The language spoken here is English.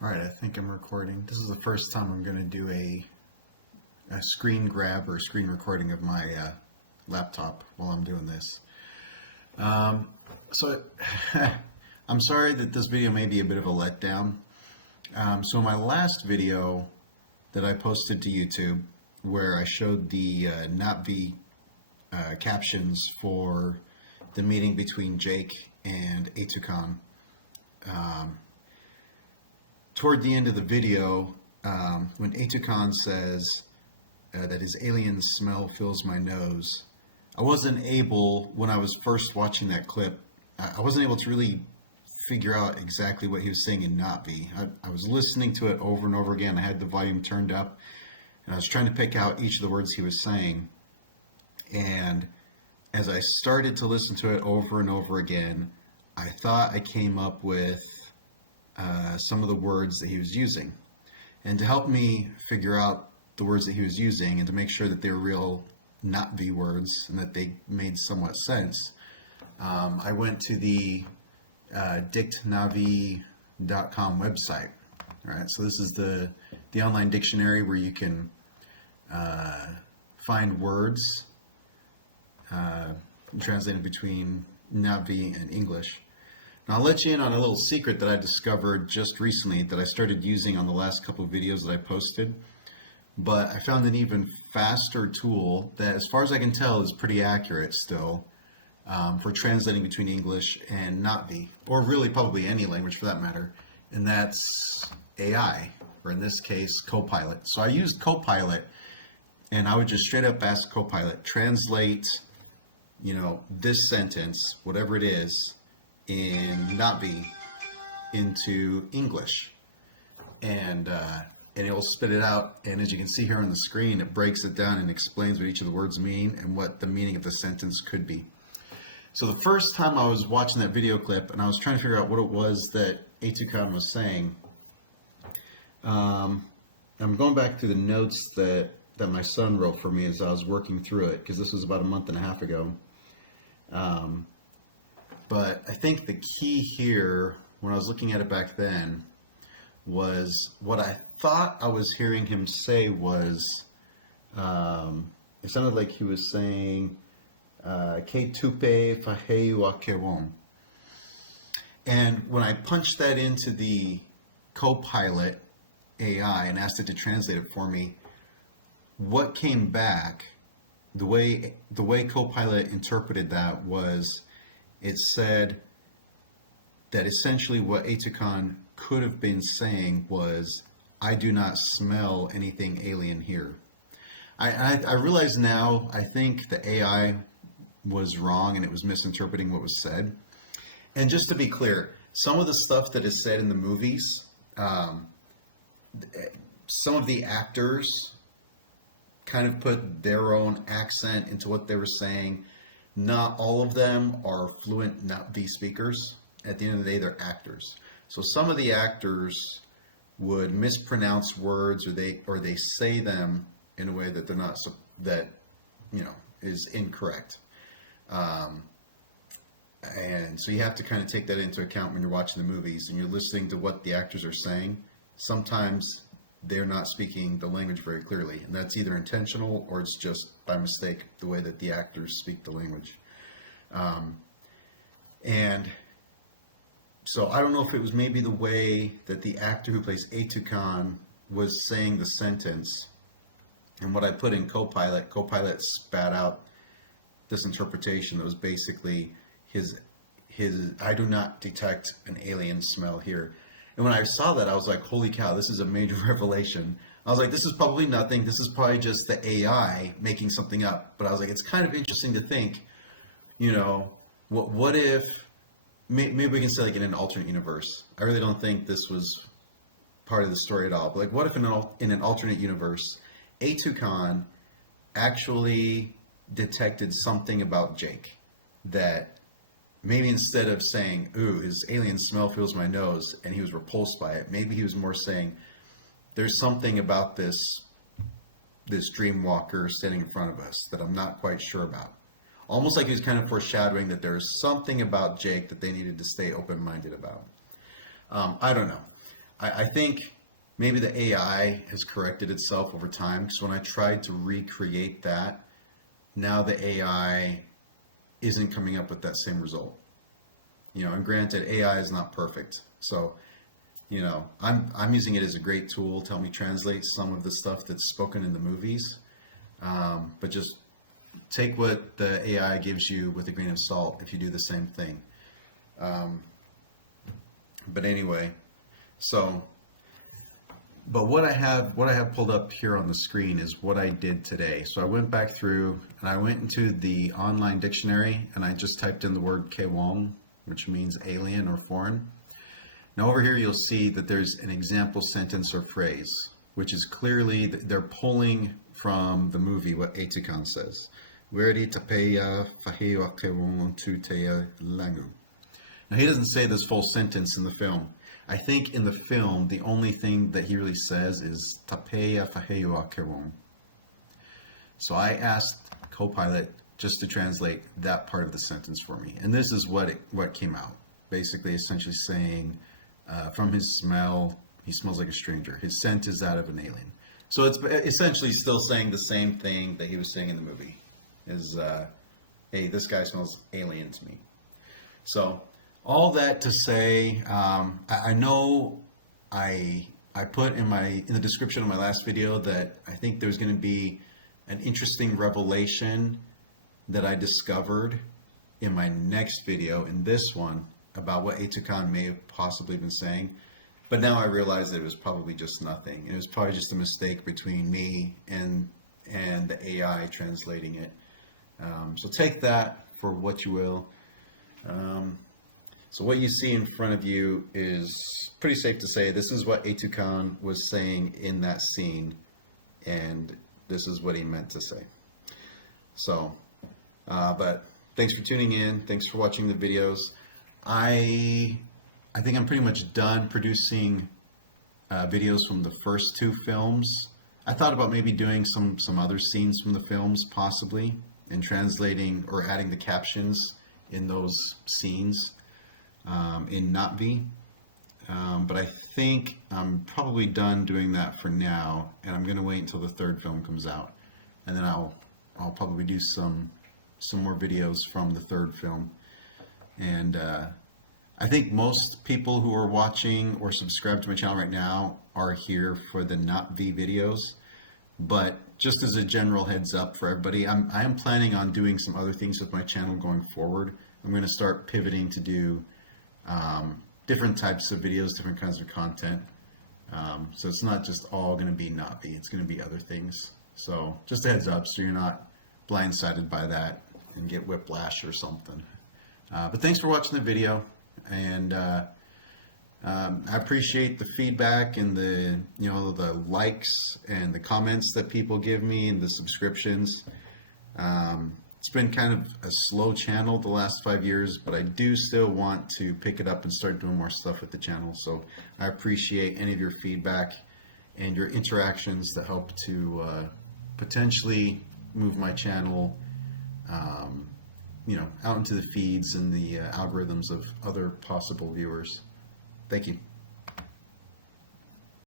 All right, I think I'm recording. This is the first time I'm going to do a screen grab or screen recording of my laptop while I'm doing this. So I'm sorry that this video may be a bit of a letdown. So in my last video that I posted to YouTube, where I showed the Navi captions for the meeting between Jake and Eytukan, toward the end of the video, when Eytukan says that his alien smell fills my nose, I wasn't able, when I was first watching that clip, I wasn't able to really figure out exactly what he was saying in Navi. I was listening to it over and over again. I had the volume turned up, and I was trying to pick out each of the words he was saying. And as I started to listen to it over and over again, I thought I came up with some of the words that he was using. And to help me figure out the words that he was using and to make sure that they were real Navi words and that they made somewhat sense, I went to the dictnavi.com website. All right, so this is the online dictionary where you can find words translated between Navi and English. Now, I'll let you in on a little secret that I discovered just recently that I started using on the last couple of videos that I posted. But I found an even faster tool that, as far as I can tell, is pretty accurate still for translating between English and Navi, or really probably any language for that matter, and that's AI, or in this case, Copilot. So I used Copilot, and I would just straight up ask Copilot, translate, this sentence, whatever it is, in Navi into English, and it will spit it out. And as you can see here on the screen, it breaks it down and explains what each of the words mean and what the meaning of the sentence could be. So the first time I was watching that video clip and I was trying to figure out what it was that Eytukan was saying, I'm going back through the notes that my son wrote for me as I was working through it, because this was about a month and a half ago. But I think the key here, when I was looking at it back then, was what I thought I was hearing him say was, it sounded like he was saying, "Ke tupe faheu akewon." And when I punched that into the Copilot AI and asked it to translate it for me, what came back, the way Copilot interpreted that was, it said that essentially what Eytukan could have been saying was, "I do not smell anything alien here." I realize now, I think the AI was wrong and it was misinterpreting what was said. And just to be clear, some of the stuff that is said in the movies, some of the actors kind of put their own accent into what they were saying. Not all of them are fluent Navi speakers. At the end of the day, they're actors. So some of the actors would mispronounce words, or they say them in a way that they're not, that is incorrect. And so you have to kind of take that into account when you're watching the movies and you're listening to what the actors are saying. Sometimes they're not speaking the language very clearly, and that's either intentional or it's just by mistake the way that the actors speak the language. And so I don't know if it was maybe the way that the actor who plays Eytukan was saying the sentence, and what I put in Copilot spat out this interpretation that was basically his "I do not detect an alien smell here." And when I saw that, I was like, holy cow, this is a major revelation. I was like, this is probably nothing. This is probably just the AI making something up. But I was like, it's kind of interesting to think, what if, maybe we can say like in an alternate universe. I really don't think this was part of the story at all. But like, what if in an alternate universe, Eytukan actually detected something about Jake that maybe instead of saying, "Ooh, his alien smell fills my nose," and he was repulsed by it, maybe he was more saying, "There's something about this dream walker standing in front of us that I'm not quite sure about." Almost like he was kind of foreshadowing that there's something about Jake that they needed to stay open-minded about. I don't know. I think maybe the AI has corrected itself over time, because when I tried to recreate that, now the AI isn't coming up with that same result. And granted, AI is not perfect. So, I'm using it as a great tool to help me translate some of the stuff that's spoken in the movies. But just take what the AI gives you with a grain of salt if you do the same thing. But anyway, so, but what I have pulled up here on the screen is what I did today. So I went back through and I went into the online dictionary and I just typed in the word Kewong, which means alien or foreign. Now over here you'll see that there's an example sentence or phrase, which is clearly they're pulling from the movie what Eytukan says. Weri tapeya fahewa kewong tuteya langu. Now he doesn't say this full sentence in the film. I think in the film the only thing that he really says is tapeya fahewa kewong. So I asked Copilot just to translate that part of the sentence for me, and this is what came out. Basically, essentially saying, from his smell, he smells like a stranger. His scent is that of an alien. So it's essentially still saying the same thing that he was saying in the movie. Is, hey, this guy smells alien to me. So all that to say, I know I put in the description of my last video that I think there's going to be an interesting revelation that I discovered in my next video, in this one, about what Eytukan may have possibly been saying. But now I realize that it was probably just nothing. It was probably just a mistake between me and the AI translating it. So take that for what you will. So what you see in front of you is pretty safe to say this is what Eytukan was saying in that scene, and this is what he meant to say. So, but thanks for tuning in. Thanks for watching the videos. I think I'm pretty much done producing videos from the first two films. I thought about maybe doing some other scenes from the films, possibly, and translating or adding the captions in those scenes in Navi. But I think I'm probably done doing that for now, and I'm going to wait until the third film comes out, and then I'll probably do some more videos from the third film. And I think most people who are watching or subscribed to my channel right now are here for the Not V videos. But just as a general heads up for everybody, I am planning on doing some other things with my channel going forward. I'm going to start pivoting to do different types of videos, different kinds of content. So it's not just all going to be Not V. It's going to be other things. So just a heads up so you're not blindsided by that and get whiplash or something. But thanks for watching the video, and I appreciate the feedback and the likes and the comments that people give me and the subscriptions. It's been kind of a slow channel the last 5 years, but I do still want to pick it up and start doing more stuff with the channel. So I appreciate any of your feedback and your interactions that help to potentially move my channel out into the feeds and the algorithms of other possible viewers. Thank you.